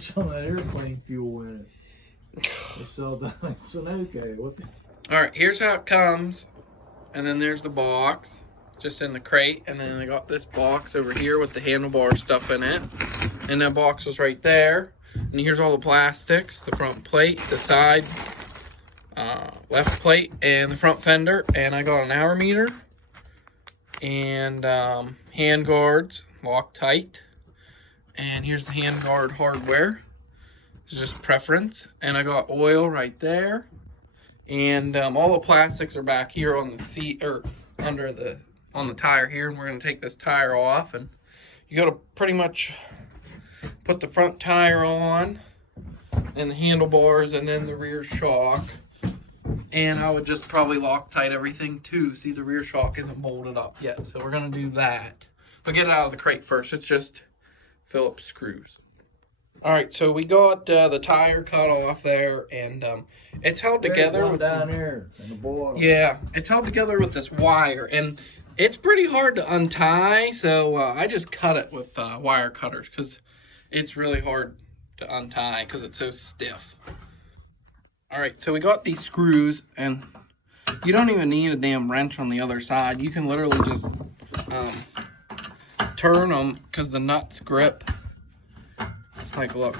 some of that airplane fuel in it. They sell that like Sunoco. What the? All right, here's how it comes. And then there's the box, just in the crate. And then I got this box over here with the handlebar stuff in it. And that box was right there. And here's all the plastics, the front plate, the side left plate, and the front fender. And I got an hour meter and hand guards, Loctite. And here's the hand guard hardware. It's just preference. And I got oil right there. And all the plastics are back here on the seat, or under the, on the tire here. And we're going to take this tire off. And you got to pretty much put the front tire on, and the handlebars, and then the rear shock. And I would just probably Loctite everything too. See, the rear shock isn't bolted up yet. So we're going to do that. But get it out of the crate first. It's just Phillips screws. Alright, so we got the tire cut off there, and it's held together with down there in the bottom. Yeah, it's held together with this wire, and it's pretty hard to untie, so I just cut it with wire cutters, because it's really hard to untie, because it's so stiff. Alright, so we got these screws, and you don't even need a damn wrench on the other side. You can literally just turn them, because the nuts grip. Like, look.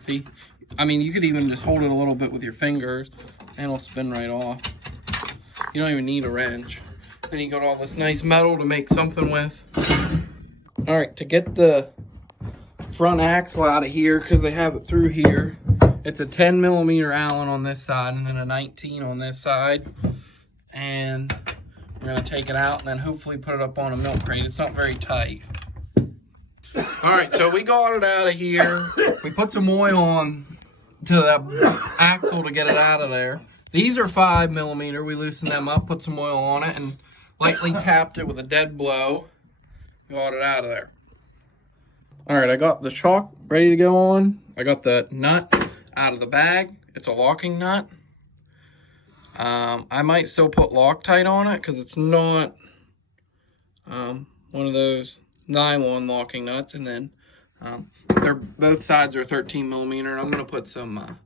See? I mean, you could even just hold it a little bit with your fingers and it'll spin right off. You don't even need a wrench. Then you got all this nice metal to make something with. Alright, to get the front axle out of here, because they have it through here, it's a 10mm Allen on this side and then a 19 on this side. And we're going to take it out and then hopefully put it up on a milk crate. It's not very tight. Alright, so we got it out of here. We put some oil on to that axle to get it out of there. These are 5mm. We loosened them up, put some oil on it, and lightly tapped it with a dead blow. Got it out of there. Alright, I got the shock ready to go on. I got the nut out of the bag. It's a locking nut. I might still put Loctite on it because it's not one of those nylon locking nuts. And then they're both sides are 13mm, and I'm going to put some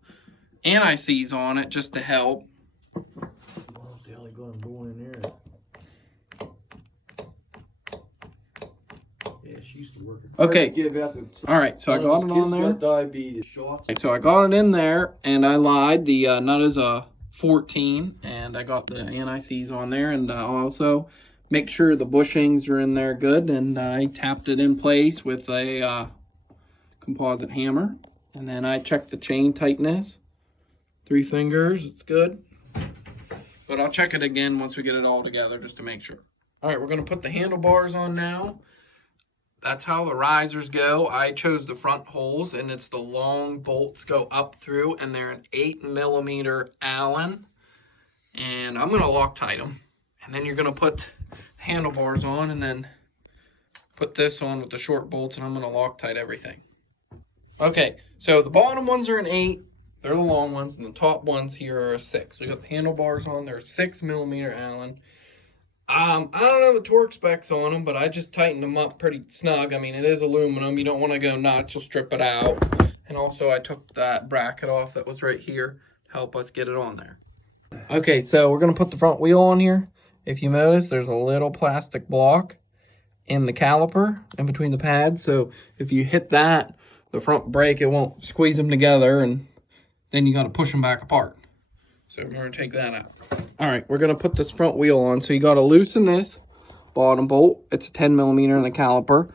anti-seize on it just to help. What's the hell going to go in there? Yeah, she used to work. Okay. All right, so I got it on there. Diabetes shots. Okay, so I got it in there, and I lied. The nut is a 14, and I got the anti-seize on there, and also make sure the bushings are in there good, and I tapped it in place with a composite hammer, and then I checked the chain tightness. 3 fingers, it's good, but I'll check it again once we get it all together just to make sure. All right, we're going to put the handlebars on now. That's how the risers go. I chose the front holes, and it's the long bolts go up through, and they're an 8mm Allen. And I'm going to Loctite them. And then you're going to put handlebars on, and then put this on with the short bolts, and I'm going to Loctite everything. Okay, so the bottom ones are an 8. They're the long ones, and the top ones here are a 6. We got the handlebars on. They're 6mm Allen. I don't know the torque specs on them, but I just tightened them up pretty snug. I mean, it is aluminum. You don't want to go nuts. You'll strip it out. And also, I took that bracket off that was right here to help us get it on there. Okay, so we're going to put the front wheel on here. If you notice, there's a little plastic block in the caliper in between the pads. So if you hit that, the front brake, it won't squeeze them together, and then you got to push them back apart. So we're going to take that out. All right, we're going to put this front wheel on. So you got to loosen this bottom bolt. It's a 10mm in the caliper.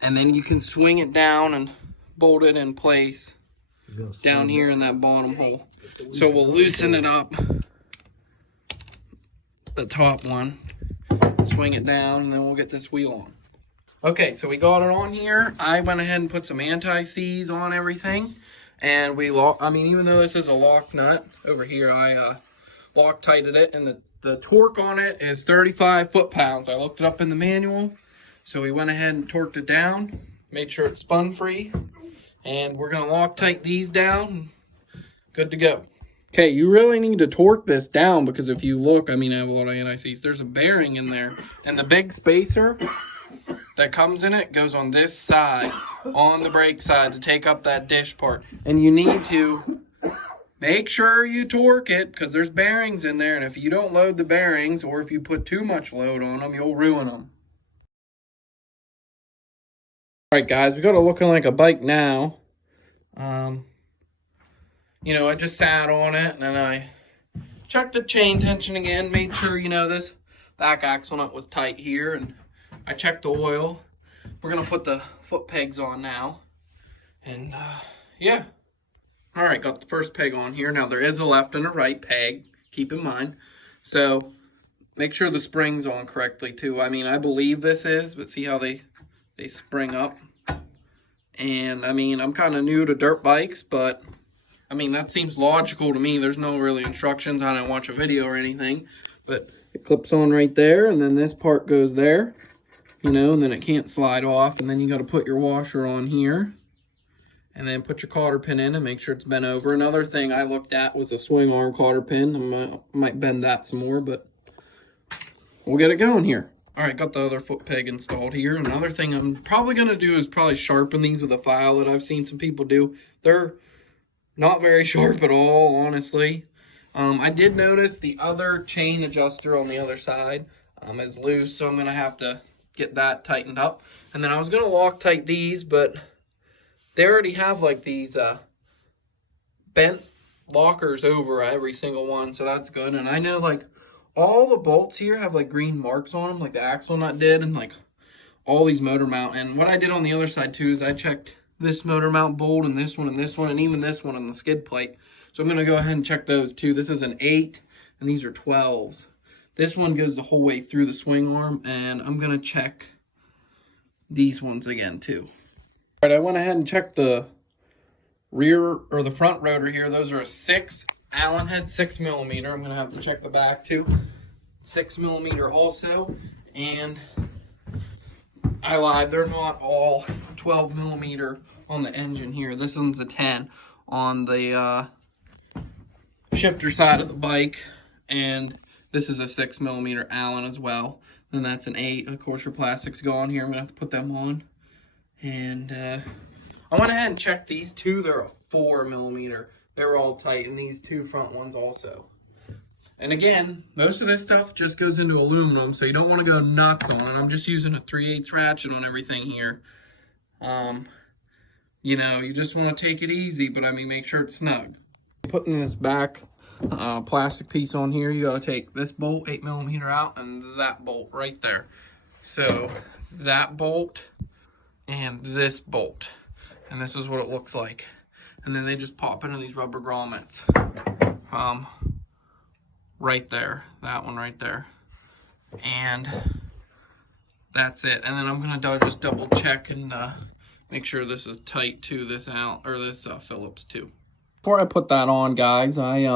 And then you can swing it down and bolt it in place down here in that bottom hole. So we'll loosen it up, the top one, swing it down, and then we'll get this wheel on. Okay, so we got it on here. I went ahead and put some anti-seize on everything. And we even though this is a lock nut over here, I Loctited it, and the torque on it is 35 foot-pounds. I looked it up in the manual, so we went ahead and torqued it down, made sure it's spun free, and we're going to Loctite these down. Good to go. Okay, you really need to torque this down, because if you look, I mean, I have a lot of anti-seize. There's a bearing in there, and the big spacer that comes in it goes on this side, on the brake side, to take up that dish part. And you need to make sure you torque it, because there's bearings in there, and if you don't load the bearings, or if you put too much load on them, you'll ruin them. Alright guys, we got it looking like a bike now. You know, I just sat on it, and then I checked the chain tension again, made sure, you know, this back axle nut was tight here, and I checked the oil. We're gonna put the foot pegs on now, and yeah. All right, got the first peg on here. Now there is a left and a right peg, keep in mind. So make sure the spring's on correctly too. I mean, I believe this is, but see how they spring up. And I mean, I'm kind of new to dirt bikes, but I mean, that seems logical to me. There's no really instructions. I didn't watch a video or anything, but it clips on right there, and then this part goes there, you know, and then it can't slide off, and then you got to put your washer on here, and then put your cotter pin in and make sure it's bent over. Another thing I looked at was a swing arm cotter pin. I might bend that some more, but we'll get it going here. All right, got the other foot peg installed here. Another thing I'm probably going to do is probably sharpen these with a file that I've seen some people do. They're not very sharp at all, honestly. I did notice the other chain adjuster on the other side is loose, so I'm going to have to get that tightened up. And then I was going to Loctite these, but they already have like these bent lockers over every single one, so that's good. And I know like all the bolts here have like green marks on them, like the axle nut did, and like all these motor mount. And what I did on the other side too is I checked this motor mount bolt and this one and this one and even this one on the skid plate. So I'm going to go ahead and check those too. This is an 8 and these are 12s. This one goes the whole way through the swing arm, and I'm going to check these ones again too. All right, I went ahead and checked the rear or the front rotor here. Those are a 6 Allen head, 6mm. I'm going to have to check the back too. 6mm also, and I lied, they're not all 12mm on the engine here. This one's a 10 on the shifter side of the bike, and this is a 6mm Allen as well. Then that's an 8. Of course, your plastic's gone here. I'm gonna have to put them on. And I went ahead and checked these two. They're a 4mm. They're all tight, and these two front ones also. And again, most of this stuff just goes into aluminum, so you don't want to go nuts on it. I'm just using a 3/8 ratchet on everything here. You know, you just want to take it easy, but I mean, make sure it's snug. Putting this back plastic piece on here, you got to take this bolt, 8mm out, and that bolt right there. So that bolt and this bolt, and this is what it looks like. And then they just pop into these rubber grommets. Right there, that one right there, and that's it. And then I'm gonna just double check and make sure this is tight to this Phillips too. Before I put that on, guys, I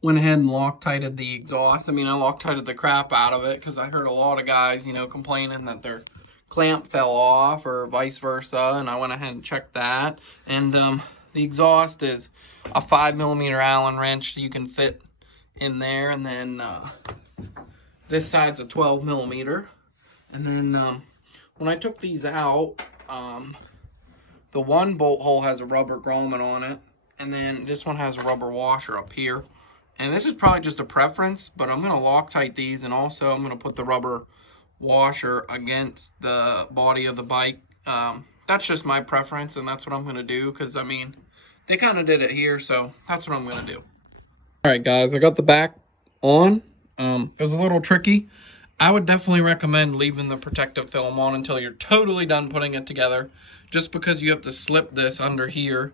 went ahead and Loctited the exhaust. I mean, I Loctited the crap out of it because I heard a lot of guys, you know, complaining that their clamp fell off or vice versa, and I went ahead and checked that. And the exhaust is a 5mm Allen wrench you can fit in there, and then this side's a 12mm. And then when I took these out, the one bolt hole has a rubber grommet on it, and then this one has a rubber washer up here. And this is probably just a preference, but I'm going to Loctite these, and also I'm going to put the rubber washer against the body of the bike. That's just my preference, and that's what I'm going to do, because I mean, they kind of did it here, so that's what I'm going to do. All right, guys, I got the back on. It was a little tricky. I would definitely recommend leaving the protective film on until you're totally done putting it together, just because you have to slip this under here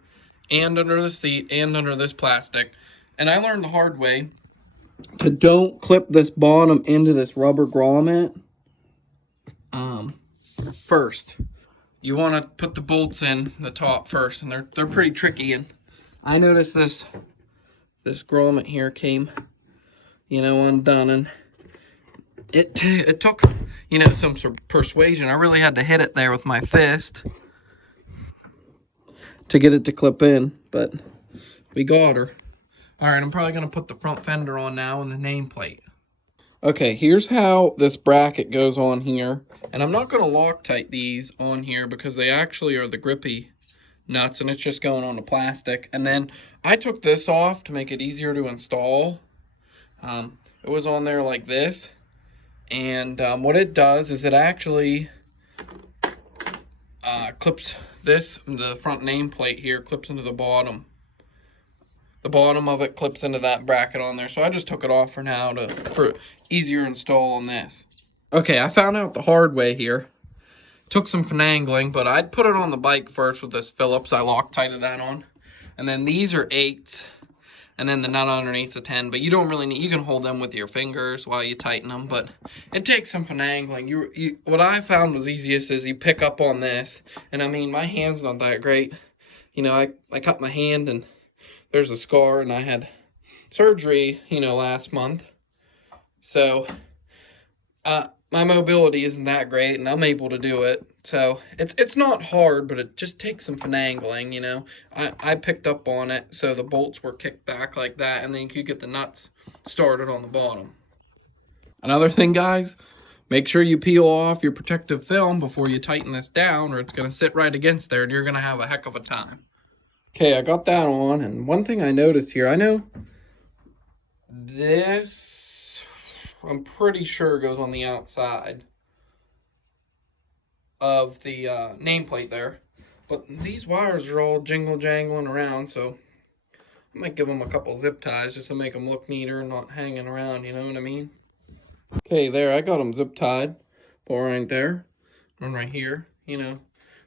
and under the seat and under this plastic. And I learned the hard way to don't clip this bottom into this rubber grommet first. You want to put the bolts in the top first, and they're pretty tricky. And I noticed this grommet here came, you know, undone, and it took, you know, some sort of persuasion. I really had to hit it there with my fist to get it to clip in, but we got her. All right, I'm probably going to put the front fender on now and the nameplate. Okay, here's how this bracket goes on here. And I'm not going to Loctite these on here because they actually are the grippy nuts, and it's just going on the plastic. And then I took this off to make it easier to install. It was on there like this. And what it does is it actually clips the front nameplate here clips into the bottom. The bottom of it clips into that bracket on there. So I just took it off for now for easier install on this. Okay, I found out the hard way here. Took some finagling, but I'd put it on the bike first with this Phillips. I Loctited that on. And then these are 8s. And then the nut underneath a 10. But you don't really need, you can hold them with your fingers while you tighten them. But it takes some finagling. What I found was easiest is you pick up on this. And I mean, my hand's not that great. You know, I cut my hand and there's a scar, and I had surgery, you know, last month. So, my mobility isn't that great, and I'm able to do it. So, it's not hard, but it just takes some finagling, you know. I picked up on it, so the bolts were kicked back like that, and then you could get the nuts started on the bottom. Another thing, guys, make sure you peel off your protective film before you tighten this down, or it's going to sit right against there, and you're going to have a heck of a time. Okay, I got that on, and one thing I noticed here, I know this, I'm pretty sure goes on the outside of the nameplate there, but these wires are all jangling around, so I might give them a couple zip ties just to make them look neater and not hanging around, you know what I mean? Okay, there, I got them zip tied, one right there, one right here, you know.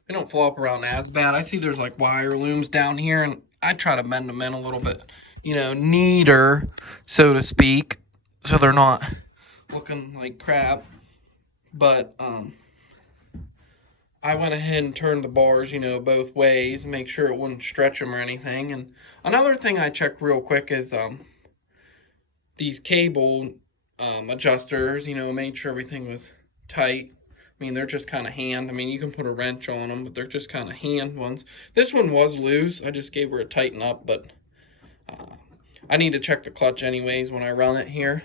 They don't flop around as bad. I see there's like wire looms down here, and I try to bend them in a little bit, you know, neater, so to speak, so they're not looking like crap. But I went ahead and turned the bars, you know, both ways and make sure it wouldn't stretch them or anything. And another thing I checked real quick is these cable adjusters, you know, made sure everything was tight. I mean, they're just kind of hand. I mean, you can put a wrench on them, but they're just kind of hand ones. This one was loose. I just gave her a tighten up, but I need to check the clutch anyways when I run it here.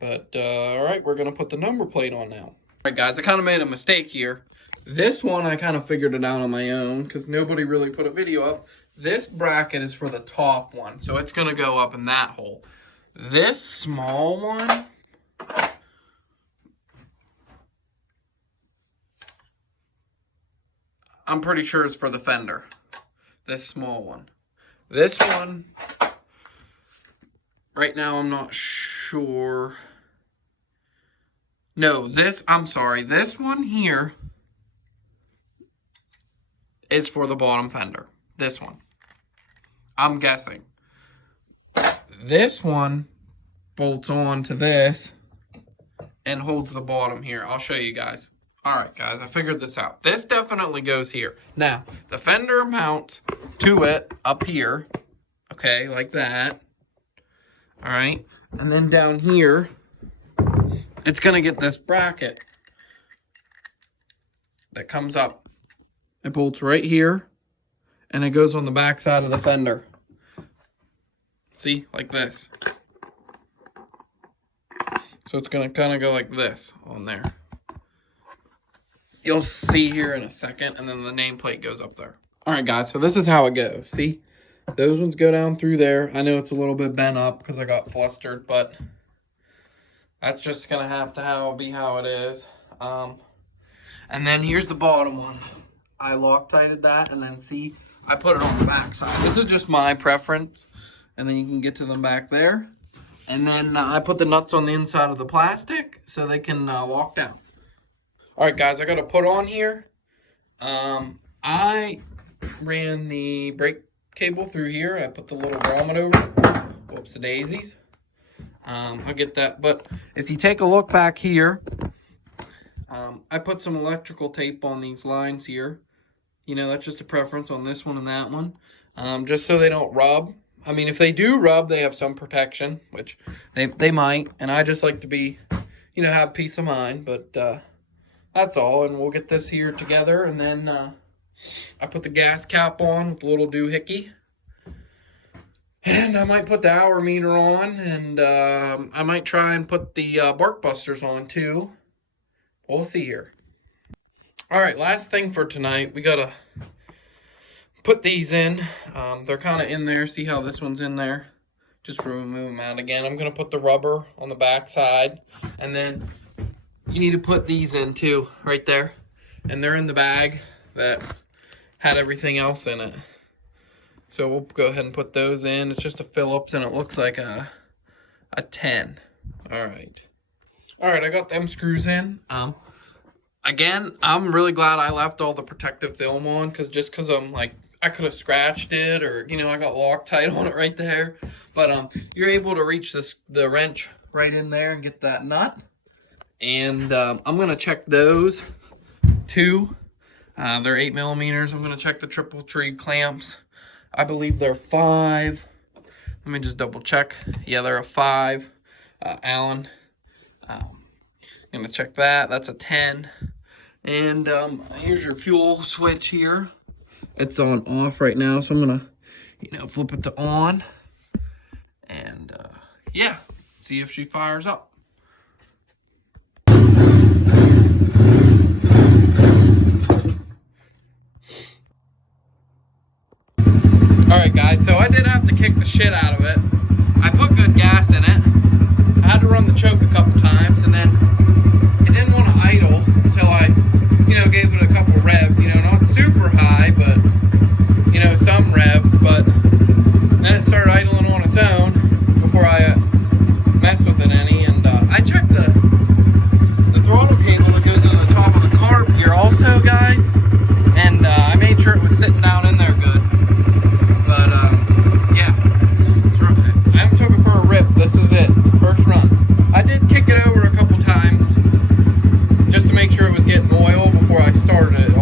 But, all right, we're going to put the number plate on now. All right, guys, I kind of made a mistake here. This one, I kind of figured it out on my own because nobody really put a video up. This bracket is for the top one, so it's going to go up in that hole. This small one, I'm pretty sure it's for the fender. This small one. This one, right now I'm not sure. No, I'm sorry. This one here is for the bottom fender. This one. I'm guessing. This one bolts on to this and holds the bottom here. I'll show you guys. Alright guys, I figured this out. This definitely goes here. Now, the fender mounts to it up here. Okay, like that. Alright, and then down here, it's going to get this bracket that comes up. It bolts right here, and it goes on the back side of the fender. See, like this. So it's going to kind of go like this on there. You'll see here in a second, and then the nameplate goes up there. Alright guys, so this is how it goes. See, those ones go down through there. I know it's a little bit bent up because I got flustered, but that's just going to have to be how it is. And then here's the bottom one. I Loctited that, and then see, I put it on the back side. This is just my preference, and then you can get to them back there. And then I put the nuts on the inside of the plastic so they can lock down. Alright guys, I got to put on here. I ran the brake cable through here. I put the little grommet over. Whoops, the daisies. I'll get that. But if you take a look back here, I put some electrical tape on these lines here. You know, that's just a preference on this one and that one. Just so they don't rub. I mean, if they do rub, they have some protection, which they might. And I just like to be, you know, have peace of mind. But that's all. And we'll get this here together. And then I put the gas cap on with a little doohickey. And I might put the hour meter on, and I might try and put the bark busters on too. We'll see here. All right, last thing for tonight, we gotta put these in. They're kind of in there. See how this one's in there? Just remove them out again. I'm gonna put the rubber on the back side, and then you need to put these in too, right there. And they're in the bag that had everything else in it. So we'll go ahead and put those in. It's just a Phillips, and it looks like a 10. All right, I got them screws in. Again, I'm really glad I left all the protective film on, because I'm like, I could have scratched it, or you know, I got Loctite on it right there. But you're able to reach the wrench right in there and get that nut. And I'm gonna check those too. They're 8 millimeters. I'm gonna check the triple tree clamps. I believe they're 5. Let me just double check. Yeah, they're a 5 Allen. I'm gonna check that. That's a 10. And here's your fuel switch here. It's on off right now, so I'm gonna, flip it to on. And yeah, see if she fires up. Alright guys, so I did have to kick the shit out of it. I put good gas in it. I had to run the choke a couple times, and then it didn't want to idle until I, gave it a couple revs. Not super high, but, some revs. But then it started idling on its own before I messed with it any. And I checked the throttle cable that goes in the top of the carb gear also, guys. And I made sure it was sitting down in there good. But yeah, I haven't took it for a rip. This is it, first run. I did kick it over a couple times just to make sure it was getting oil before I started it.